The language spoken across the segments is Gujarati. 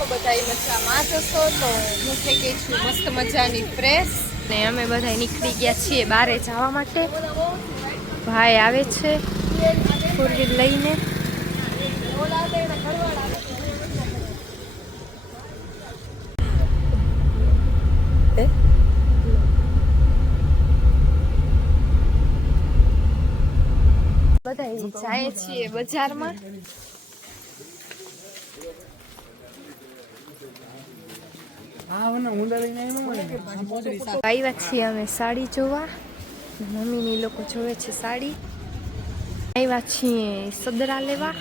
છો બધા મજામાં જશો તો હું થઈ ગઈ છું મસ્ત મજાની ફ્રેશ ને અમે બધા નીકળી ગયા છીએ બહાર જવા માટે. ભાઈ આવે છે ફોર વ્હીલ લઈને. બધા જાય છીએ બજારમાં. આવ્યા છીએ અમે સાડી જોવા. મમ્મીની લોકો જોવે છે સાડી. આવ્યા છીએ સદરા લેવા.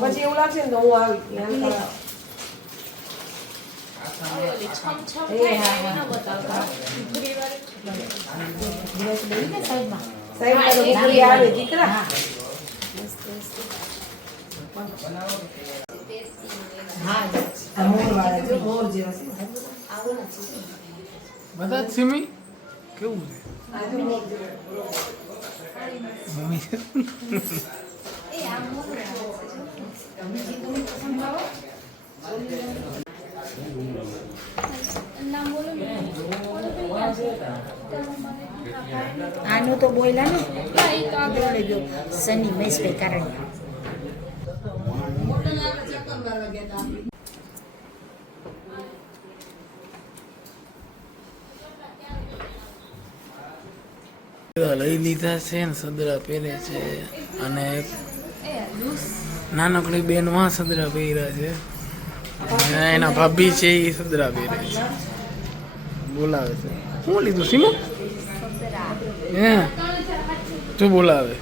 પછી એવું લાગશે ને તો હું આવી આવે દીકરા. બધા સિમી કેવું છે મમ્મી આનું તો બોલ્યા ને શનિ મેષ ભાઈ કારણ લઈ લીધા છે ને સદરા પહેરે છે અને નાનકડી બેન માં સદરા પહેર્યા છે અને એના ભાભી છે એ સદરા પહેરે છે. બોલાવે છે શું લીધું સીમો હે શું બોલાવે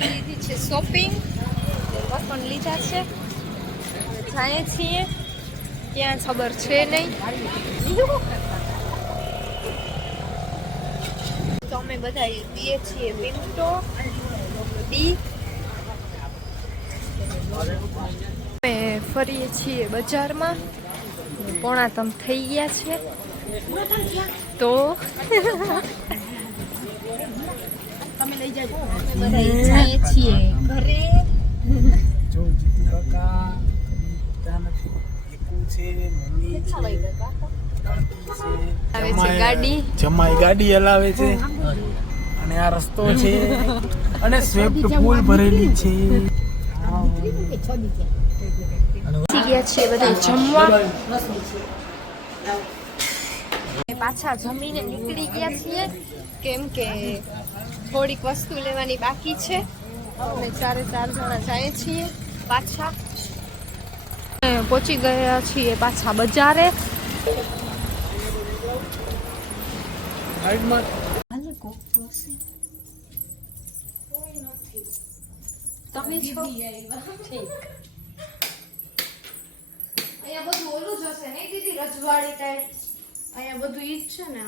લીધી છે શોપિંગ. પણ લીધા છે જાય છીએ ક્યાં ખબર છે નહીં. તો અમે બધા દઈએ છીએ વિન્ટો ડી. અમે ફરીએ છીએ બજારમાં. પોણા તમ થઈ ગયા છે તો તમે લઈ જાજો. બધા જઈએ છીએ ઘરે. જો જીતુ કાકા ત્યાં નથી એકુ છે મમ્મી છે આવે છે ગાડી. જમાઈ ગાડી હલાવે છે અને આ રસ્તો છે અને સ્વિફ્ટ ફૂલ ભરેલી છે. ગયા છીએ બધા જમવા. પાછા જમીને નીકળી ગયા છીએ કેમ કે થોડીક વસ્તુ લેવાની બાકી છે. અમે 4 જણા જાય છીએ પાછા. પહોંચી ગયા છીએ પાછા બજારે. તમે છો ઠીક. અહીંયા બધું ઓલું જ હશે નહીં દીદી રજવાડી ટાઈપ. અહીંયા બધું ઈ જ છે ને.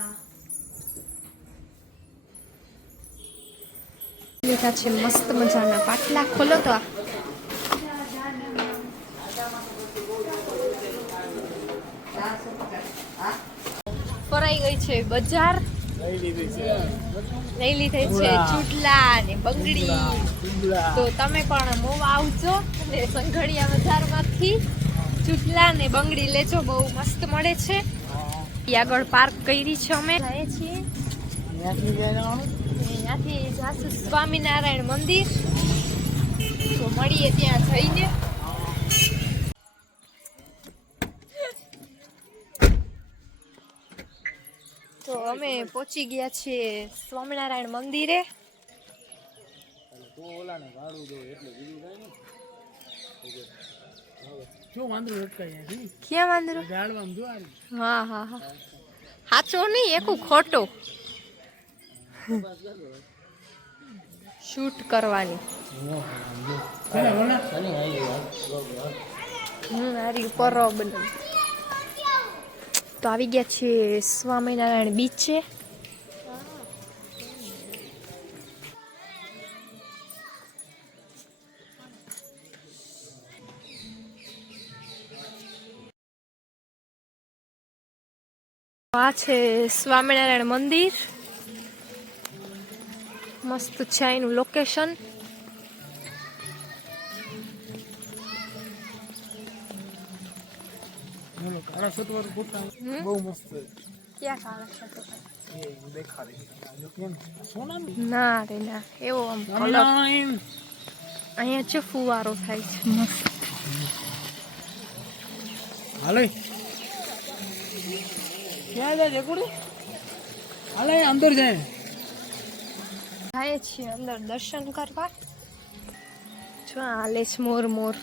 લીધા છે મસ્ત મજાના પાટલા. ખોલો તો. ફરાઈ ગઈ છે બજાર. લઈ લીધી છે ચૂટલા ને બંગડી. તો તમે પણ મોવા આવજો અને સંઘળિયા બજારમાંથી ચૂટલા ને બંગડી લેજો. બહુ મસ્ત મળે છે. આગળ પાર્ક કરી છે અમે જઈએ છીએ. ત્યાંથી જાસુ સ્વામિનારાયણ મંદિર. તો મળીએ ત્યાં જઈને. તો અમે પહોંચી ગયા છીએ સ્વામિનારાયણ મંદિરે. ક્યાં વાંદરો? હા હા હા સાચો નહીં એકું ખોટો. શૂટ કરવાની. હારી પરો બનાવી. તો આવી ગયા છીએ સ્વામિનારાયણ બીચે. આ છે સ્વામિનારાયણ મંદિર, મસ્ત છે એનું લોકેશન. કાળા સતવાર ફોટા બહુ મસ્ત છે. ક્યાં કાળા છે એ દેખાડે જો કેમ સોનાનું ના રે ના, એવો આમ કલર. અહીંયા છે ફુવારો થાય છે મસ્ત. હાલે ક્યાં જાય જકુડી? હાલે અંદર જાય. જાય છીએ અંદર દર્શન કરવા. જો હાલે છે મોર મોર.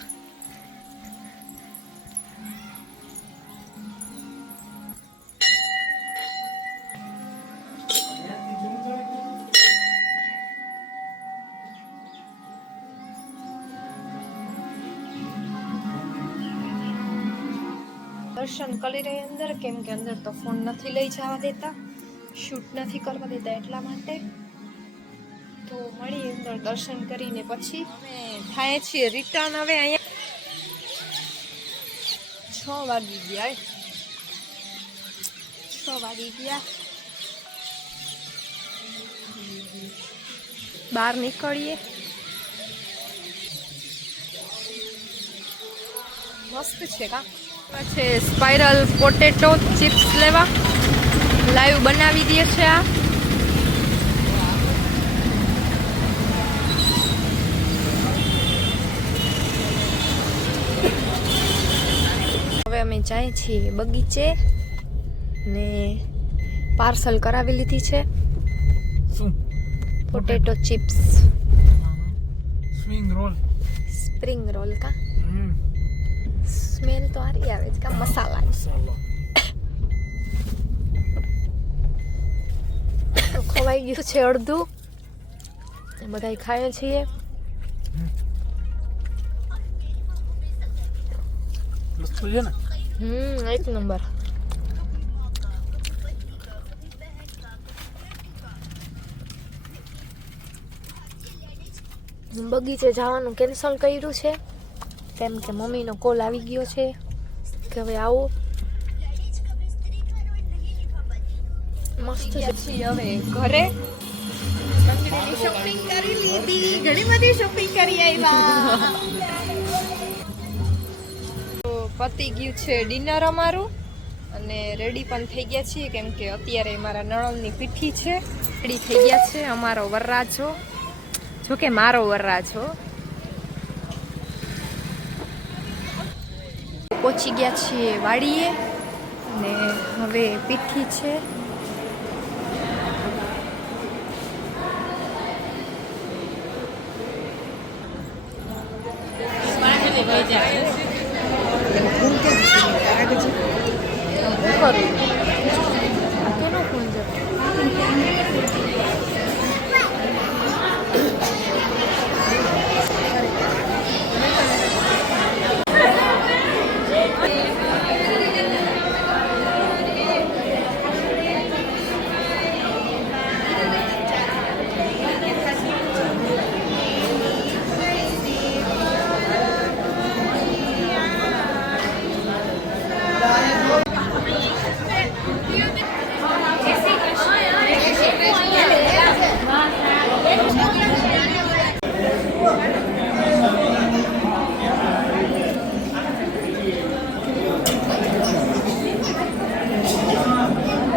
દર્શન કરી રહી અંદર, કેમ કે અંદર તો ફોન નથી લઈ જવા દેતા, શૂટ નથી કરવા દેતા, એટલા માટે. તો મળી અંદર દર્શન કરીને પછી અમે થાય છીએ રિટર્ન. હવે અહીંયા 6 વાગી ગયા. 6 વાગી ગયા. બહાર નીકળીએ. મસ્ત છે કા છે. સ્પાઇરલ પોટેટો ચિપ્સ લેવા લાઈવ બનાવી દે છે આ. હવે અમે જાય છીએ બગીચે ને પાર્સલ કરાવી લીધી છે શું? Potato chips swing roll. Spring roll કા સ્મેલ તો સારી આવે છે કા મસાલા. ખવાઈ ગયું છે અડધું, બધા ખાઈએ છીએ. વસ્તુ છે ને એક નંબર. બગીચે જવાનું કેન્સલ કર્યું છે કેમ કે મમ્મીનો કોલ આવી ગયો છે કે હવે આવો. મસ્ત છીએ હવે ઘરે. શોપિંગ કરી લીધી, ઘણી બધી શોપિંગ કરી આવ્યા. તો પતી ગયું છે ડિનર અમારું અને રેડી પણ થઈ ગયા છીએ, કેમ કે અત્યારે મારા નણંદની પીઠી છે. રેડી થઈ ગયા છે અમારો વરરાજો, જો કે મારો વરરાજો. પહોંચી ગયા છીએ વાડીએ અને હવે પીઠી છે.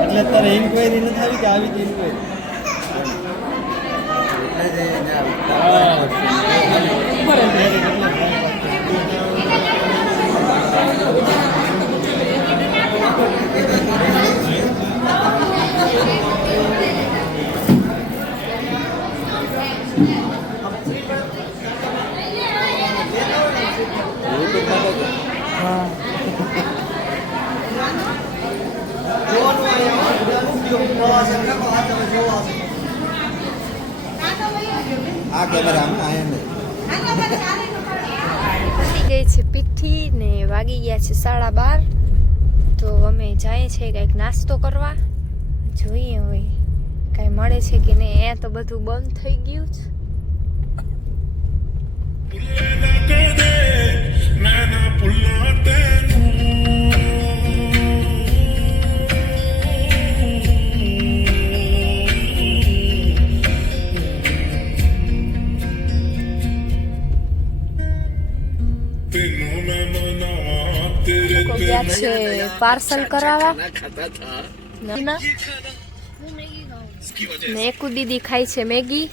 એટલે તારે ઇન્ક્વાયરી નથી આવી કે આવી ઇન્ક્વાયરી આ કેમેરા ગઈ છે પીઠી ને વાગી ગયા છે 12:30. તો અમે જાય છે કંઈક નાસ્તો કરવા. જોઈએ હવે કાંઈ મળે છે કે નહીં. અહીંયા તો બધું બંધ થઈ ગયું છે. ગયા છે પાર્સલ કરાવવા. ને એકુ દીદી ખાય છે મેગી.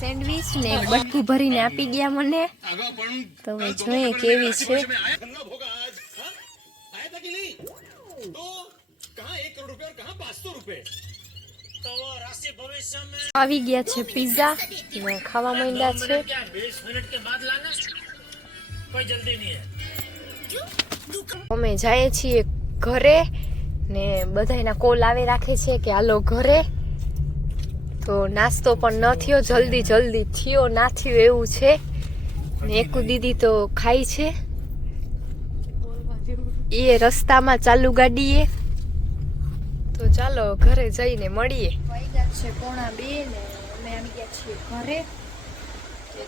સેન્ડવીચ ને એક બટકું ભરીને આપી ગયા મને. તો હવે જોઈએ કેવી છે. આવી ગયા છે પિઝા ને ખાવા માંડ્યા છે. અમે જઈએ છીએ ઘરે ને બધાના કોલ આવે રાખે છે કે હાલો ઘરે. તો નાસ્તો પણ ન થયો, જલ્દી થયો ના થયો એવું છે. ને એકુ દીદી તો ખાય છે એ રસ્તામાં ચાલુ ગાડીએ. તો ચાલો ઘરે જઈને મળીએ. વાગ્યા છે 1:30 ને અમે આવી ગયા છીએ ઘરે.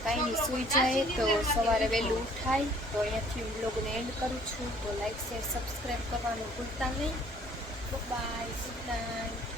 કાંઈ નહીં સુઈ જાય તો સવારે વહેલું ઉઠાય. તો અહીંયાથી વ્લોગને એન્ડ કરું છું. તો લાઈક શેર સબસ્ક્રાઈબ કરવાનું ભૂલતા નહીં. Bye, good night.